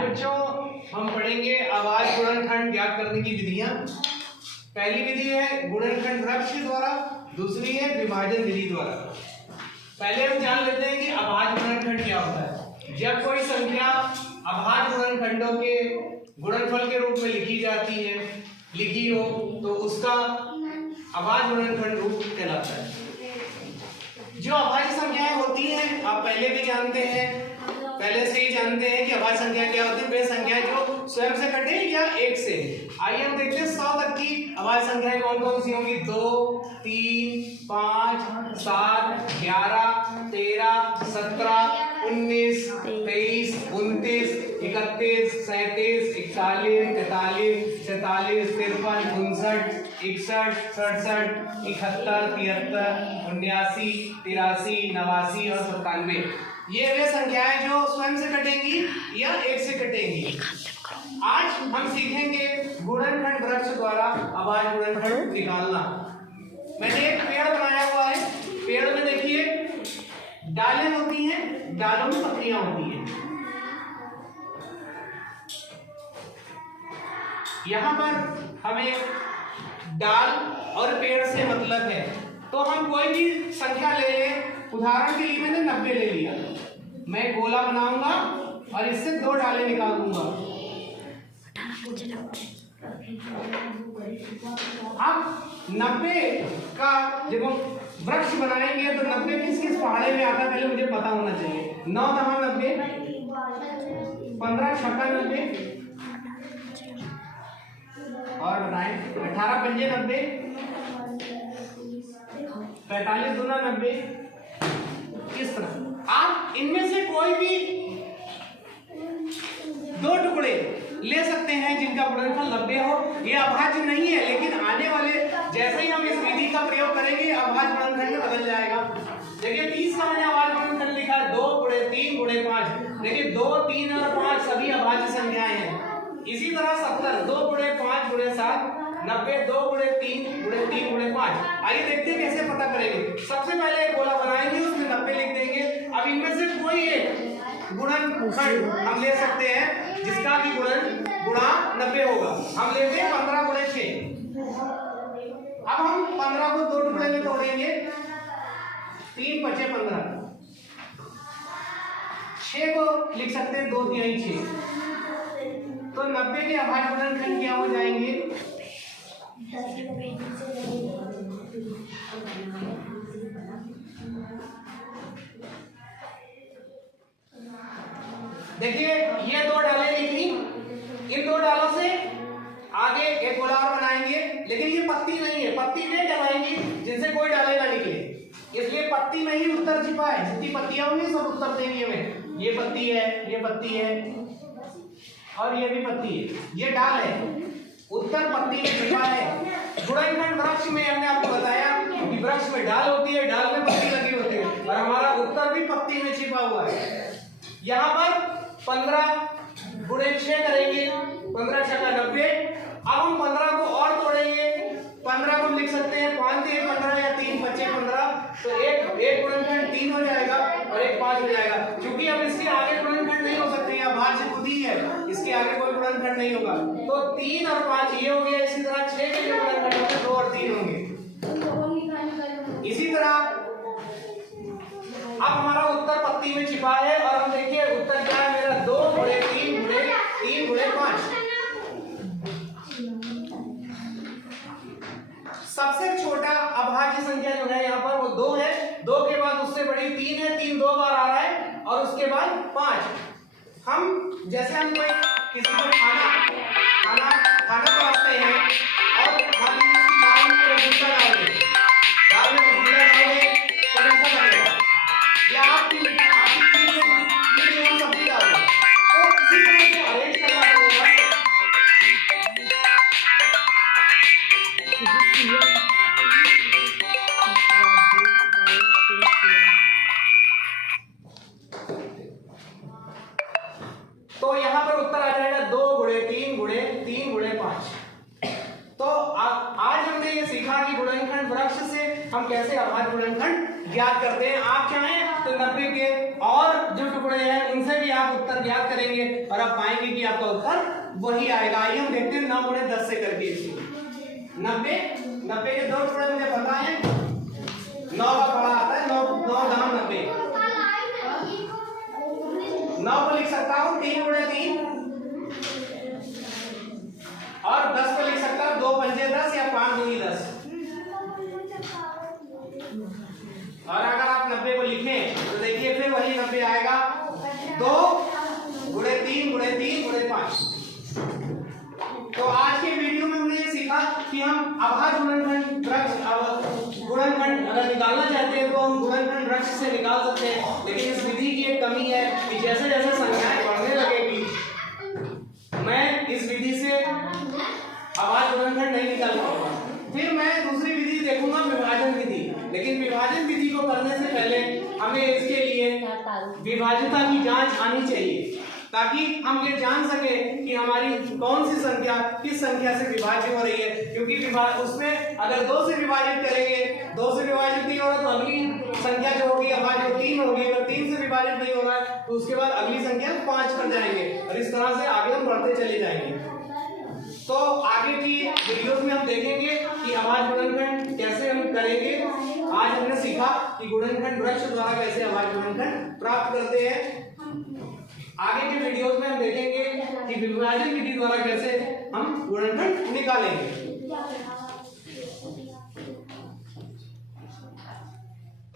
आज बच्चों हम पढ़ेंगे आवाज गुणनखंड ज्ञात करने की विधियां। पहली विधि है गुणनखंड वृक्ष द्वारा, दूसरी है विभाजन विधि द्वारा। पहले हम जान लेते हैं कि आवाज गुणनखंड क्या होता है। जब कोई संख्या आवाज गुणनखंडों के गुणनफल के रूप में लिखी हो तो उसका आवाज गुणनखंड रूप कहलाता है। जो अभाज्य संख्याएं होती हैं आप पहले भी जानते हैं, पहले से ही जानते हैं कि अभाज्य संख्या क्या होती है। वे संख्याएं जो स्वयं से कटे या एक से। आइए हम देखते हैं 100 तक की अभाज्य संख्याएं कौन कौन सी होंगी। 2, 3, 5, 7, 11, 13, 17, 19, 23, 29, 31, 37, 41, 43, 46, 53, 59, 61, 67, 71, 73, 79, 89 और 97। ये वे संख्याएं जो स्वयं से कटेंगी या एक से कटेंगी। आज हम सीखेंगे गुणनखंड वृक्ष द्वारा अभाज्य गुणनखंड निकालना। मैंने एक पेड़ बनाया हुआ है। पेड़ में देखिए डालें होती हैं, डालों में पत्तियां होती हैं। यहां पर हमें डाल और पेड़ से मतलब है, तो हम कोई भी संख्या ले लें। उदाहरण के लिए मैंने 90 ले लिया। मैं गोला बनाऊंगा और इससे 2 डालें निकाल दूंगा। अब 90 का जब हम वृक्ष बनाएंगे तो 90 किस किस पहाड़े में आता है पहले मुझे पता होना चाहिए। 9 दहा 90, 15 छक्का 90 और बताएं 18 पंजे 90, 45 दूना 90। किस तरह आप इनमें से कोई भी 2 टुकड़े ले सकते हैं जिनका गुणनफल 90 हो। ये अभाज्य नहीं है, लेकिन आने वाले जैसे ही हम इस विधि का प्रयोग करेंगे अभाज्य गुणनखंड में बदल जाएगा। देखिए 30 का मैंने अभाज्य गुणनखंड लिखा है 2 गुणे 3 गुणे 5। देखिए 2, 3 और 5 सभी अभाज्य संख्याएं हैं। इसी तरह 70 2 गुणे 5 गुणे 7, 90 2 गुणे 3 गुणे 3 गुणे 5। आइए देखते हैं कैसे पता करेंगे। सबसे पहले एक गोला बनाएंगे, उसमें 90 लिख देंगे। अब इनमें से कोई एक गुणनखंड हम ले सकते हैं जिसका भी गुणा 90 होगा। हम लेते हैं 15 गुणे 6। अब हम 15 को 2 टुकड़े में तोड़ेंगे। 3 पचे 15, 6 को लिख सकते हैं 2 तिहाई 6। तो 90 के अभाज्य गुणनखंड क्या हो जाएंगे। देखिए ये 2 डालें लिखी। इन 2 डालों से आगे एक गोला और बनाएंगे, लेकिन ये पत्ती नहीं है। पत्ती वे कहलाएंगी जिनसे कोई डाले ना निकले, इसलिए पत्ती में ही उत्तर छिपा है। जितनी पत्तियां होंगी सब उत्तर देंगे हमें। ये पत्ती है, ये पत्ती है और ये भी पत्ती है। ये डाल है, उत्तर पत्ती में छिपा है। गुणनखंड वृक्ष में हमने आपको बताया कि वृक्ष में डाल होती है, डाल में पत्ती लगी होती है और हमारा उत्तर भी पत्ती में छिपा हुआ है। यहाँ पर 15 गुणे 6 करेंगे, 15 छक्का 90। अब हम 15 को और तोड़ेंगे। 15 को लिख सकते हैं 5 तिहाई 15 या 3 पचे 15। तो एक गुणनखंड 3 हो जाएगा और एक 5 हो जाएगा। क्योंकि अब इसके आगे गुणनखंड नहीं हो सकते, यह भाज्य खुद ही है, इसके आगे कोई गुणनखंड नहीं होगा। तो 3 और 5 ये हो गया। इसी तरह 6 के जो गुणनखंड होंगे 2 और 3 होंगे। इसी तरह अब हमारा उत्तर पत्ती में छिपा है और हम देखिए उत्तर क्या है मेरा 2 गुणे 3 गुणे 3 गुणे 5। सबसे छोटा अभाज्य संख्या जो है यहाँ पर वो 2 है। 2 के बाद उससे बड़ी 3 है। 3 2 बार आ रहा है और उसके बाद 5। हम जैसे हम कोई किसी को खाना परोसते हैं और मान लीजिए इसकी दाल में रसगुल्ला डालोगे, दाल में रसगुल्ला डालोगे तो कैसा लगेगा। या आपकी चीज में सब्जी डालो तो इसी तरह से अरेंज करना पड़ेगा। तो यहाँ पर उत्तर आ जाएगा 2 गुणे 3 गुणे 3 गुणे 5। तो आज हमने ये सीखा कि गुणनखंड वृक्ष से हम कैसे अभाज्य गुणनखंड ज्ञात करते हैं। आप चाहें तो 90 के और जो टुकड़े हैं उनसे भी आप उत्तर ज्ञात करेंगे और आप पाएंगे कि आपका उत्तर वही आएगा। आइए हम देखते हैं 9 गुणे 10 से करके इसको। 90 के 2 टुकड़े मुझे पता है, 9 का बड़ा आता है, 9 दाम 90। 9 को लिख सकता हूँ 3 गुणे 3 और 10 को लिख सकता हूँ 2 पंजे 10 या 5 दूनी 10। और अगर आप 90 को लिखें तो देखिए फिर वही 90 आएगा, 2 गुणे 3 गुणे 3 गुणे 5। तो आज के वीडियो में हमने ये सीखा कि हम अभाज्य गुणनखंड वृक्ष गुणनखंड अगर निकालना चाहते हैं तो हम गुणनखंड वृक्ष से निकाल सकते हैं, लेकिन इस विधि की एक कमी है कि जैसे जैसे संख्याएं बढ़ने लगेगी मैं इस विधि से अभाज्य गुणनखंड नहीं निकाल पाऊंगा। फिर मैं दूसरी विधि देखूंगा, विभाजन विधि। लेकिन विभाजन विधि को करने से पहले हमें इसके लिए विभाज्यता की जांच आनी चाहिए, ताकि हम ये जान सके कि हमारी कौन सी संख्या किस संख्या से विभाज्य हो रही है। क्योंकि उसमें अगर 2 से विभाजित करेंगे, 2 से विभाजित नहीं हो रहा तो अगली संख्या जो होगी अभाज्य 3 होगी। अगर 3 से विभाजित नहीं हो रहा है तो उसके बाद अगली संख्या 5 पर जाएंगे और इस तरह से आगे हम बढ़ते चले जाएंगे। तो आगे की वीडियोस में हम देखेंगे कि अभाज्य गुणनखंड कैसे हम करेंगे। आज हमने सीखा कि गुणनखंड वृक्ष द्वारा कैसे अभाज्य गुणनखंड प्राप्त करते हैं। आगे के वीडियोस में हम देखेंगे कि विभाजन विधि द्वारा कैसे हम गुणनखंड निकालेंगे।